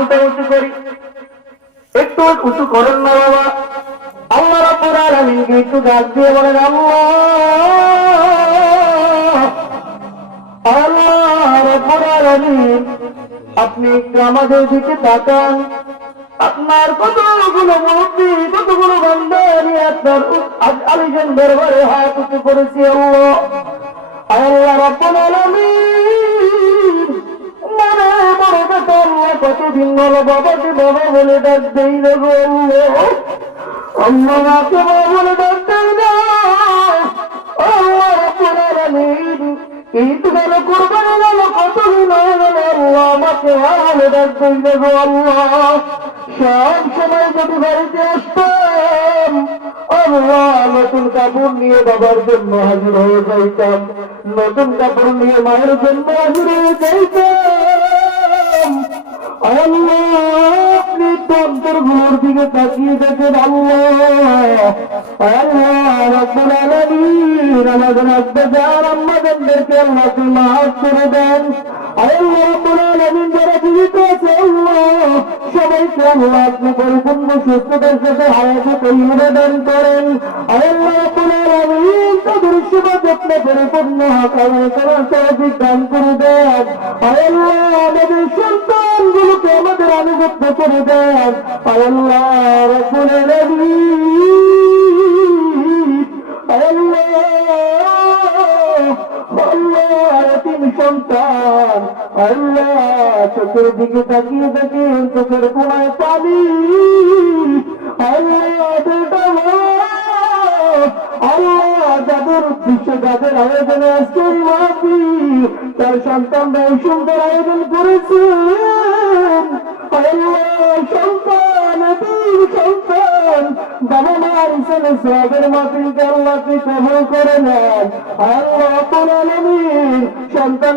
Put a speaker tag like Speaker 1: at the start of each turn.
Speaker 1: দুটো উঁচু করি। একটু উঁচু করেন না বাবা। আল্লাহ রাব্বুল আলামিনকে একটু ডাক দিয়ে বলেন, আল্লাহ! আল্লাহ রাব্বুল আলামিন, আপনি একটু আমাদের দিকে তাকান। আপনার কতগুলো মুরব্বী কতগুলো বান্দারি আপনার আলিজন দরবারে হাত উঁচু করেছি আল্লাহ। আল্লাহ রাব্বুল আলামিন কতদিন হলো বাবাকে বাবা বলে ডাক দেই মাকে বাবা বলে বলে সব সময় যদি নতুন কাপড় নিয়ে বাবার জন্য হাজির হয়ে যাইতাম, নতুন কাপড় নিয়ে মায়ের জন্য হাজির হয়ে যাইতাম। আপনি তন্ত্রগুলোর দিকে তাকিয়ে দেখেন আমাদের অত্যাচার আমাদেরকে আল্লাহ আপনি মাফ করে দেন আল্লাহ পরিপূর্ণ সুস্থতার দান করে দেন আল্লাহ আমাদের সন্তানগুলোকে আমাদের আনুগত্য করে দেন আল্লাহ তিন সন্তান। আল্লাহ, চোখের দিকে তাকিয়ে দেখেন চোখের কোনায় পানি। যাদের উদ্দেশ্য যাদের আয়োজনে আজকে তার সন্তানরা এই সুন্দর আয়োজন আল্লাহ সন্তান